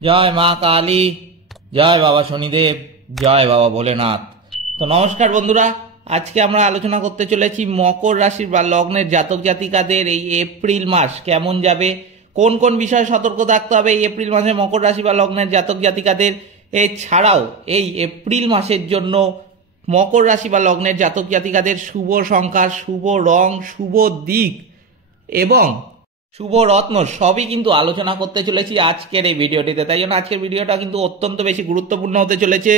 জয় মা কালী, জয় বাবা শনিদেব, জয় বাবা ভোলেনাথ। তো নমস্কার বন্ধুরা, আজকে আমরা আলোচনা করতে চলেছি মকর রাশির বা লগ্নের জাতক জাতিকাদের এই এপ্রিল মাস কেমন যাবে, কোন কোন বিষয়ে সতর্ক থাকতে হবে এই এপ্রিল মাসে মকর রাশি বা লগ্নের জাতক জাতিকাদের। এছাড়াও এই এপ্রিল মাসের জন্য মকর রাশি বা লগ্নের জাতক জাতিকাদের শুভ সংখ্যা, শুভ রং, শুভ দিক এবং শুভ রত্ন সবই কিন্তু আলোচনা করতে চলেছি আজকের এই ভিডিওটিতে। তাই জন্য আজকের ভিডিওটা কিন্তু অত্যন্ত বেশি গুরুত্বপূর্ণ হতে চলেছে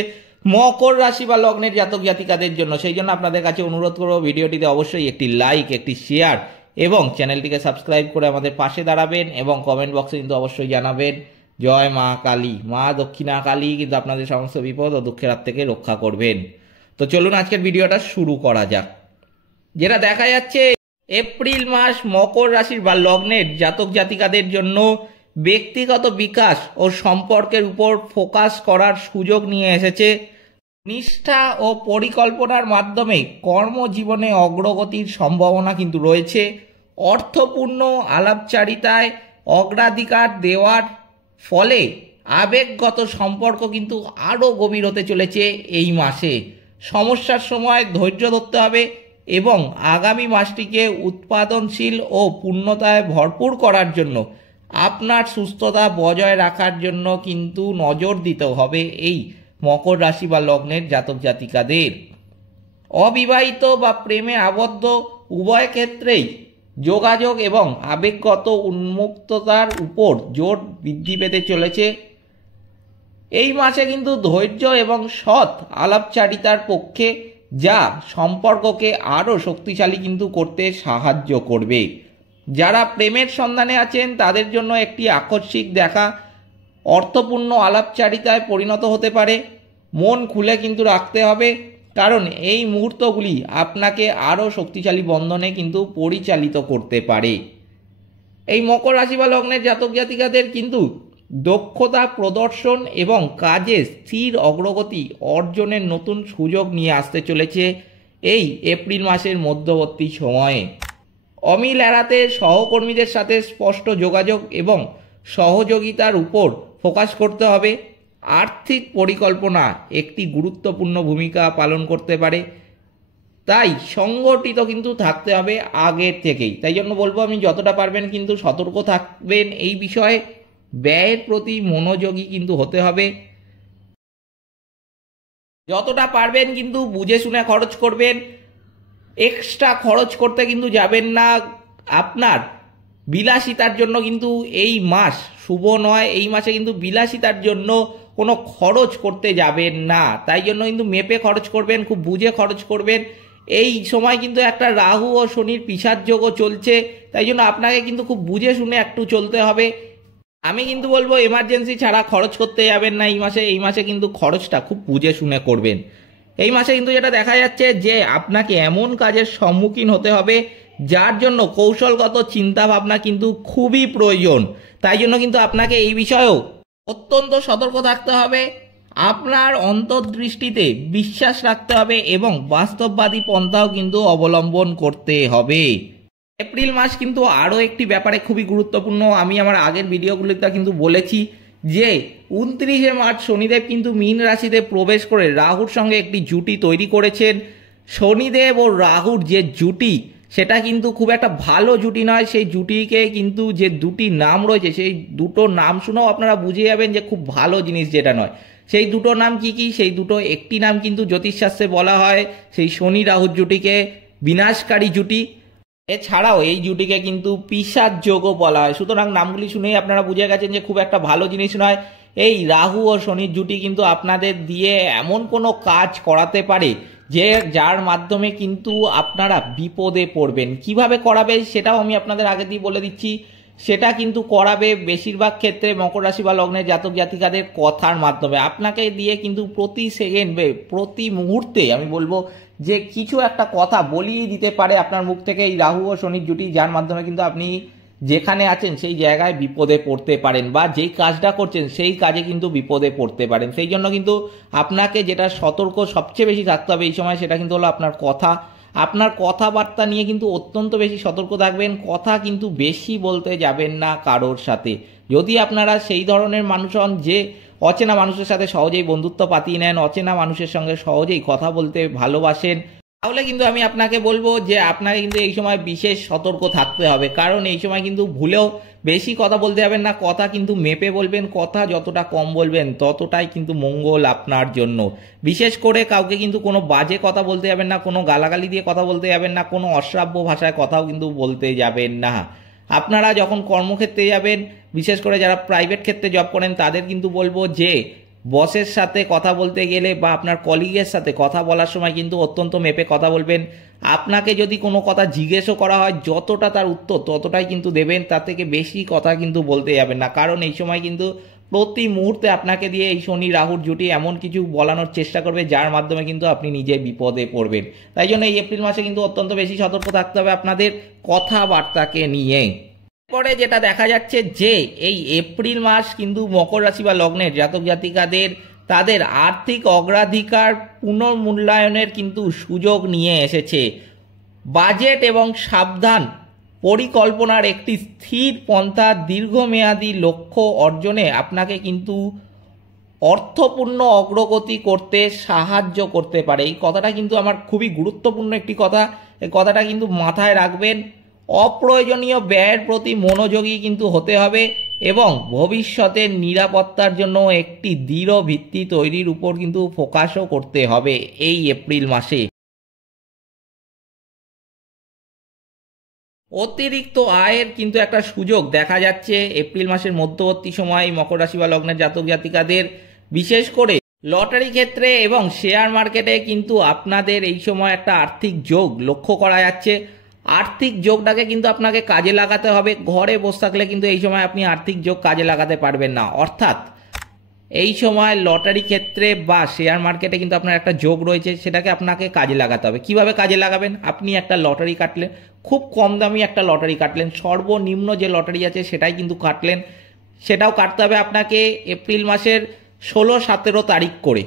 মকর রাশি বা লগ্নের জাতক জাতিকাদের জন্য। সেই জন্য আপনাদের কাছে অনুরোধ করব, ভিডিওটিতে অবশ্যই একটি লাইক, একটি শেয়ার এবং চ্যানেলটিকে সাবস্ক্রাইব করে আমাদের পাশে দাঁড়াবেন এবং কমেন্ট বক্সে কিন্তু অবশ্যই জানাবেন জয় মা কালী, মা দক্ষিণা কালী কিন্তু আপনাদের সমস্ত বিপদ ও দুঃখের হাত থেকে রক্ষা করবেন। তো চলুন আজকের ভিডিওটা শুরু করা যাক। যেটা দেখা যাচ্ছে, এপ্রিল মাস মকর রাশির বা লগ্নের জাতক জাতিকাদের জন্য ব্যক্তিগত বিকাশ ও সম্পর্কের উপর ফোকাস করার সুযোগ নিয়ে এসেছে। নিষ্ঠা ও পরিকল্পনার মাধ্যমে কর্মজীবনে অগ্রগতির সম্ভাবনা কিন্তু রয়েছে। অর্থপূর্ণ আলাপচারিতায় অগ্রাধিকার দেওয়ার ফলে আবেগগত সম্পর্ক কিন্তু আরও গভীর হতে চলেছে এই মাসে। সমস্যার সময় ধৈর্য ধরতে হবে এবং আগামী মাসটিকে উৎপাদনশীল ও পূর্ণতায় ভরপুর করার জন্য আপনার সুস্থতা বজায় রাখার জন্য কিন্তু নজর দিতে হবে এই মকর রাশি বা লগ্নের জাতক জাতিকাদের। অবিবাহিত বা প্রেমে আবদ্ধ উভয় ক্ষেত্রেই যোগাযোগ এবং আবেগগত উন্মুক্ততার উপর জোর বৃদ্ধি পেতে চলেছে। এই মাসে কিন্তু ধৈর্য এবং সৎ আলাপচারিতার পক্ষে, যা সম্পর্ককে আরও শক্তিশালী কিন্তু করতে সাহায্য করবে। যারা প্রেমের সন্ধানে আছেন তাদের জন্য একটি আকস্মিক দেখা অর্থপূর্ণ আলাপচারিতায় পরিণত হতে পারে। মন খুলে কিন্তু রাখতে হবে, কারণ এই মুহূর্তগুলি আপনাকে আরও শক্তিশালী বন্ধনে কিন্তু পরিচালিত করতে পারে। এই মকর রাশি বা লগ্নের জাতক জাতিকাদের কিন্তু দক্ষতা প্রদর্শন এবং কাজে স্থির অগ্রগতি অর্জনের নতুন সুযোগ নিয়ে আসতে চলেছে এই এপ্রিল মাসের মধ্যবর্তী সময়ে। অমিল এড়াতে সহকর্মীদের সাথে স্পষ্ট যোগাযোগ এবং সহযোগিতার উপর ফোকাস করতে হবে। আর্থিক পরিকল্পনা একটি গুরুত্বপূর্ণ ভূমিকা পালন করতে পারে, তাই সংগঠিত কিন্তু থাকতে হবে আগের থেকেই। তাই জন্য বলবো, আমি যতটা পারবেন কিন্তু সতর্ক থাকবেন এই বিষয়ে। ব্যয়ের প্রতি মনোযোগী কিন্তু হতে হবে। যতটা পারবেন কিন্তু বুঝে শুনে খরচ করবেন, এক্সট্রা খরচ করতে কিন্তু যাবেন না। আপনার বিলাসিতার জন্য কিন্তু এই মাস শুভ নয়। এই মাসে কিন্তু বিলাসিতার জন্য কোনো খরচ করতে যাবেন না। তাই জন্য কিন্তু মেপে খরচ করবেন, খুব বুঝে খরচ করবেন। এই সময় কিন্তু একটা রাহু ও শনির পিশাচ যোগও চলছে, তাই জন্য আপনাকে কিন্তু খুব বুঝে শুনে একটু চলতে হবে। আমি কিন্তু বলবো এমার্জেন্সি ছাড়া খরচ করতে যাবেন না এই মাসে। এই মাসে কিন্তু খরচটা খুব বুঝে শুনে করবেন। এই মাসে কিন্তু যেটা দেখা যাচ্ছে যে আপনাকে এমন কাজের সম্মুখীন হতে হবে যার জন্য কৌশলগত চিন্তা ভাবনা কিন্তু খুবই প্রয়োজন। তাই জন্য কিন্তু আপনাকে এই বিষয়েও অত্যন্ত সতর্ক থাকতে হবে। আপনার অন্তর্দৃষ্টিতে বিশ্বাস রাখতে হবে এবং বাস্তববাদী পন্থাও কিন্তু অবলম্বন করতে হবে। এপ্রিল মাস কিন্তু আরও একটি ব্যাপারে খুবই গুরুত্বপূর্ণ। আমি আমার আগের ভিডিওগুলিতে কিন্তু বলেছি যে 29শে মার্চ শনিদেব কিন্তু মীন রাশিতে প্রবেশ করে রাহুর সঙ্গে একটি জুটি তৈরি করেছেন। শনিদেব ও রাহুর যে জুটি, সেটা কিন্তু খুব একটা ভালো জুটি নয়। সেই জুটিকে কিন্তু যে দুটি নাম রয়েছে, সেই দুটো নাম শুনেও আপনারা বুঝে যাবেন যে খুব ভালো জিনিস যেটা নয়। সেই দুটো নাম কি কি? সেই দুটো, একটি নাম কিন্তু জ্যোতিষশাস্ত্রে বলা হয় সেই শনি রাহুর জুটিকে বিনাশকারী জুটি। এছাড়াও এই জুটিকে কিন্তু পিশাচ যোগও বলা হয়। সুতরাং নামগুলি শুনেই আপনারা বুঝে গেছেন যে খুব একটা ভালো জিনিস নয়। এই রাহু ও শনির জুটি কিন্তু আপনাদের দিয়ে এমন কোনো কাজ করাতে পারে যে যার মাধ্যমে কিন্তু আপনারা বিপদে পড়বেন। কিভাবে করাবে সেটাও আমি আপনাদের আগে দিয়ে বলে দিচ্ছি। সেটা কিন্তু করাবে বেশিরভাগ ক্ষেত্রে মকর রাশি বা লগ্নের জাতক জাতিকাদের কথার মাধ্যমে। আপনাকে দিয়ে কিন্তু প্রতি সেকেন্ডে, প্রতি মুহূর্তে আমি বলবো যে কিছু একটা কথা বলিয়ে দিতে পারে আপনার মুখ থেকে এই রাহু ও শনির জুটি, যার মাধ্যমে কিন্তু আপনি যেখানে আছেন সেই জায়গায় বিপদে পড়তে পারেন বা যেই কাজটা করছেন সেই কাজে কিন্তু বিপদে পড়তে পারেন। সেই জন্য কিন্তু আপনাকে যেটা সতর্ক সবচেয়ে বেশি থাকতে হবে এই সময়, সেটা কিন্তু হলো আপনার কথা। আপনার কথাবার্তা নিয়ে কিন্তু অত্যন্ত বেশি সতর্ক থাকবেন। কথা কিন্তু বেশি বলতে যাবেন না কারোর সাথে। যদি আপনারা সেই ধরনের মানুষ হন যে অচেনা মানুষের সাথে সহজেই বন্ধুত্ব পাতিয়ে নেন, অচেনা মানুষের সঙ্গে সহজেই কথা বলতে ভালোবাসেন, তাহলে কিন্তু আমি আপনাকে বলবো যে আপনাকে কিন্তু এই সময় বিশেষ সতর্ক থাকতে হবে। কারণ এই সময় কিন্তু ভুলেও বেশি কথা বলতে যাবেন না, কথা কিন্তু মেপে বলবেন। কথা যতটা কম বলবেন ততটাই কিন্তু মঙ্গল আপনার জন্য। বিশেষ করে কাউকে কিন্তু কোনো বাজে কথা বলতে যাবেন না, কোনো গালাগালি দিয়ে কথা বলতে যাবেন না, কোনো অশ্রাব্য ভাষায় কথাও কিন্তু বলতে যাবেন না। আপনারা যখন কর্মক্ষেত্রে যাবেন, বিশেষ করে যারা প্রাইভেট ক্ষেত্রে জব করেন তাদের কিন্তু বলবো যে বসের সাথে কথা বলতে গেলে বা আপনার কলিগের সাথে কথা বলার সময় কিন্তু অত্যন্ত মেপে কথা বলবেন। আপনাকে যদি কোনো কথা জিজ্ঞেসও করা হয়, যতটা তার উত্তর ততটাই কিন্তু দেবেন, তার থেকে বেশি কথা কিন্তু বলতে যাবেন না। কারণ এই সময় কিন্তু প্রতি মুহূর্তে আপনাকে দিয়ে এই শনি রাহুর জুটি এমন কিছু বলানোর চেষ্টা করবে যার মাধ্যমে কিন্তু আপনি নিজে বিপদে পড়বেন। তাই জন্য এই এপ্রিল মাসে কিন্তু অত্যন্ত বেশি সতর্ক থাকতে হবে আপনাদের কথাবার্তাকে নিয়ে। পরে যেটা দেখা যাচ্ছে যে এই এপ্রিল মাস কিন্তু মকর রাশি বা লগ্নের জাতক জাতিকাদের তাদের আর্থিক অগ্রাধিকার পুনর্মূল্যায়নের কিন্তু সুযোগ নিয়ে এসেছে। বাজেট এবং সাবধান পরিকল্পনার একটি স্থির পন্থা দীর্ঘমেয়াদী লক্ষ্য অর্জনে আপনাকে কিন্তু অর্থপূর্ণ অগ্রগতি করতে সাহায্য করতে পারে। এই কথাটা কিন্তু আমার খুবই গুরুত্বপূর্ণ একটি কথা, এই কথাটা কিন্তু মাথায় রাখবেন। অপ্রয়োজনীয় ব্যয়ের প্রতি মনোযোগী কিন্তু হতে হবে এবং ভবিষ্যতের নিরাপত্তার জন্য একটি দৃঢ় ভিত্তি তৈরির উপর কিন্তু ফোকাসও করতে হবে এই এপ্রিল মাসে। অতিরিক্ত আয়ের কিন্তু একটা সুযোগ দেখা যাচ্ছে এপ্রিল মাসের মধ্যবর্তী সময় মকর রাশি বা লগ্নের জাতক জাতিকাদের। বিশেষ করে লটারি ক্ষেত্রে এবং শেয়ার মার্কেটে কিন্তু আপনাদের এই সময় একটা আর্থিক যোগ লক্ষ্য করা যাচ্ছে। আর্থিক যোগটাকে কিন্তু আপনাকে কাজে লাগাতে হবে। ঘরে বসে থাকলে কিন্তু এই সময় আপনি আর্থিক যোগ কাজে লাগাতে পারবেন না। অর্থাৎ এই সময় লটারি ক্ষেত্রে বা শেয়ার মার্কেটে কিন্তু আপনার একটা যোগ রয়েছে, সেটাকে আপনাকে কাজে লাগাতে হবে। কিভাবে কাজে লাগাবেন? আপনি একটা লটারি কাটলেন, খুব কম দামি একটা লটারি কাটলেন, সর্বনিম্ন যে লটারি আছে সেটাই কিন্তু কাটলেন। সেটাও কাটতে হবে আপনাকে এপ্রিল মাসের 16-17 তারিখ করে,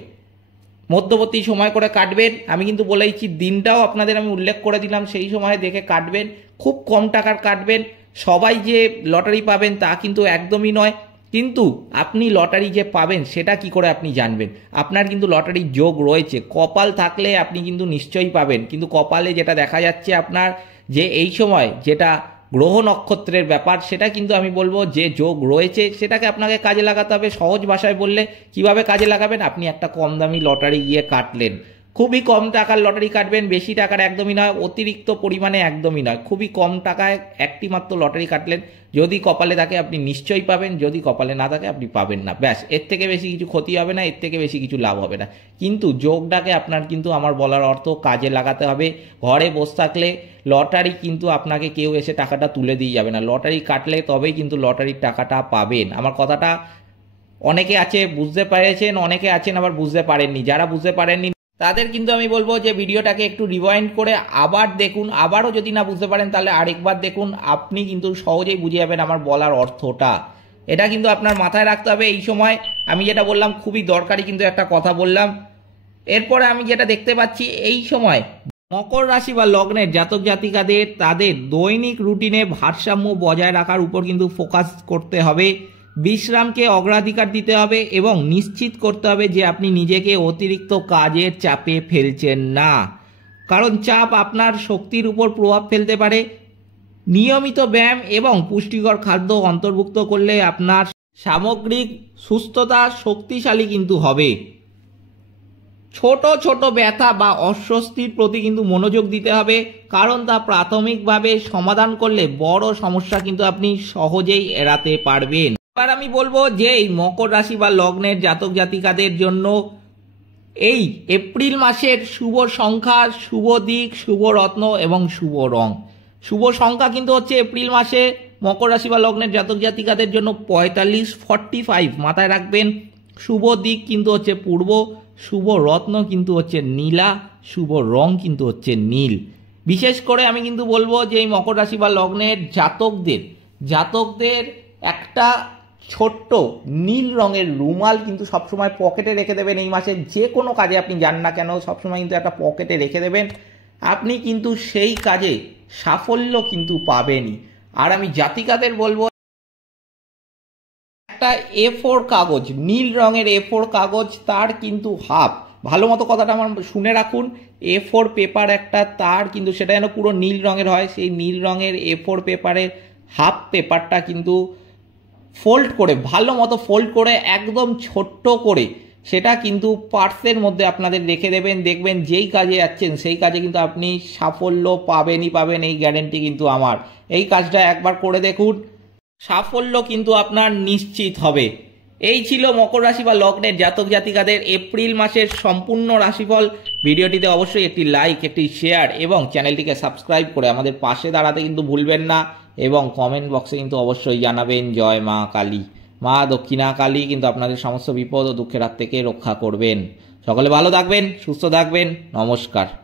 মধ্যবর্তী সময় করে কাটবেন। আমি কিন্তু বলেইছি, দিনটাও আপনাদের আমি উল্লেখ করে দিলাম, সেই সময় দেখে কাটবেন। খুব কম টাকার কাটবেন। সবাই যে লটারি পাবেন তা কিন্তু একদমই নয়, কিন্তু আপনি লটারি যে পাবেন সেটা কি করে আপনি জানবেন? আপনার কিন্তু লটারির যোগ রয়েছে, কপাল থাকলে আপনি কিন্তু নিশ্চয়ই পাবেন। কিন্তু কপালে যেটা দেখা যাচ্ছে আপনার যে এই সময় যেটা গ্রহ নক্ষত্রের ব্যাপার, সেটা কিন্তু আমি বলবো যে যোগ রয়েছে সেটাকে আপনাকে কাজে লাগাতে হবে। সহজ ভাষায় বললে কিভাবে কাজে লাগাবেন? আপনি একটা কম দামি লটারি গিয়ে কাটলেন, খুবই কম টাকার লটারি কাটবেন, বেশি টাকার একদমই নয়, অতিরিক্ত পরিমাণে একদমই নয়, খুবই কম টাকায় একটি মাত্র লটারি কাটলেন। যদি কপালে থাকে আপনি নিশ্চয়ই পাবেন, যদি কপালে না থাকে আপনি পাবেন না। ব্যাস, এর থেকে বেশি কিছু ক্ষতি হবে না, এর থেকে বেশি কিছু লাভ হবে না। কিন্তু যোগটাকে আপনার কিন্তু আমার বলার অর্থ কাজে লাগাতে হবে। ঘরে বসে থাকলে লটারি কিন্তু আপনাকে কেউ এসে টাকাটা তুলে দিয়ে যাবে না। লটারি কাটলে তবেই কিন্তু লটারির টাকাটা পাবেন। আমার কথাটা অনেকে আছে বুঝতে পেরেছেন, অনেকে আছেন আবার বুঝতে পারেননি। যারা বুঝতে পারেননি তাদের কিন্তু আমি বলবো যে ভিডিওটাকে একটু রিওয়াইন্ড করে আবার দেখুন। আবারও যদি না বুঝতে পারেন তাহলে আরেকবার দেখুন, আপনি কিন্তু সহজেই বুঝে যাবেন আমার বলার অর্থটা। এটা কিন্তু আপনার মাথায় রাখতে হবে। এই সময় আমি যেটা বললাম খুবই দরকারি কিন্তু একটা কথা বললাম। এরপরে আমি যেটা দেখতে পাচ্ছি এই সময় মকর রাশি বা লগ্নের জাতক জাতিকাদের তাদের দৈনিক রুটিনে ভারসাম্য বজায় রাখার উপর কিন্তু ফোকাস করতে হবে। বিশ্রামকে অগ্রাধিকার দিতে হবে এবং নিশ্চিত করতে হবে যে আপনি নিজেকে অতিরিক্ত কাজের চাপে ফেলছেন না, কারণ চাপ আপনার শক্তির উপর প্রভাব ফেলতে পারে। নিয়মিত ব্যায়াম এবং পুষ্টিকর খাদ্য অন্তর্ভুক্ত করলে আপনার সামগ্রিক সুস্থতা শক্তিশালী কিন্তু হবে। ছোট ছোট ব্যথা বা অস্বস্তির প্রতি কিন্তু মনোযোগ দিতে হবে, কারণ তা প্রাথমিকভাবে সমাধান করলে বড় সমস্যা কিন্তু আপনি সহজেই এড়াতে পারবেন। এবার আমি বলবো যে এই মকর রাশি বা লগ্নের জাতক জাতিকাদের জন্য এই এপ্রিল মাসের শুভ সংখ্যা, শুভ দিক, শুভ রত্ন এবং শুভ রং। শুভ সংখ্যা কিন্তু হচ্ছে এপ্রিল মাসে মকর রাশি বা লগ্নের জাতক জাতিকাদের জন্য 45 মাথায় রাখবেন। শুভ দিক কিন্তু হচ্ছে পূর্ব, শুভ রত্ন কিন্তু হচ্ছে নীলা, শুভ রং কিন্তু হচ্ছে নীল। বিশেষ করে আমি কিন্তু বলবো যে এই মকর রাশি বা লগ্নের জাতকদের একটা ছোট্ট নীল রঙের রুমাল কিন্তু সবসময় পকেটে রেখে দেবেন। এই মাসে যে কোনো কাজে আপনি যান না কেন সবসময় কিন্তু একটা পকেটে রেখে দেবেন। আপনি কিন্তু সেই কাজে সাফল্য কিন্তু পাবেনই। আর আমি জাতিকাদের বলবো, একটা A4 কাগজ, নীল রঙের A4 কাগজ, তার কিন্তু হাফ, ভালো মতো কথাটা আমার শুনে রাখুন, A4 পেপার একটা, তার কিন্তু সেটা যেন পুরো নীল রঙের হয়, সেই নীল রঙের A4 পেপারের হাফ পেপারটা কিন্তু ফোল্ড করে, ভালো মতো ফোল্ড করে, একদম ছোট্ট করে সেটা কিন্তু পার্সের মধ্যে আপনাদের রেখে দেবেন। দেখবেন যেই কাজে যাচ্ছেন সেই কাজে কিন্তু আপনি সাফল্য পাবেনই পাবেন, এই গ্যারেন্টি কিন্তু আমার। এই কাজটা একবার করে দেখুন, সাফল্য কিন্তু আপনার নিশ্চিত হবে। এই ছিল মকর রাশি বা লগ্নের জাতক জাতিকাদের এপ্রিল মাসের সম্পূর্ণ রাশিফল। ভিডিওটিতে অবশ্যই একটি লাইক, একটি শেয়ার এবং চ্যানেলটিকে সাবস্ক্রাইব করে আমাদের পাশে দাঁড়াতে কিন্তু ভুলবেন না। এবং কমেন্ট বক্সে কিন্তু অবশ্যই জানাবেন জয় মা কালী। মা দক্ষিণা কালী কিন্তু আপনাদের সমস্ত বিপদ ও দুঃখের হাত থেকে রক্ষা করবেন। সকলে ভালো থাকবেন, সুস্থ থাকবেন, নমস্কার।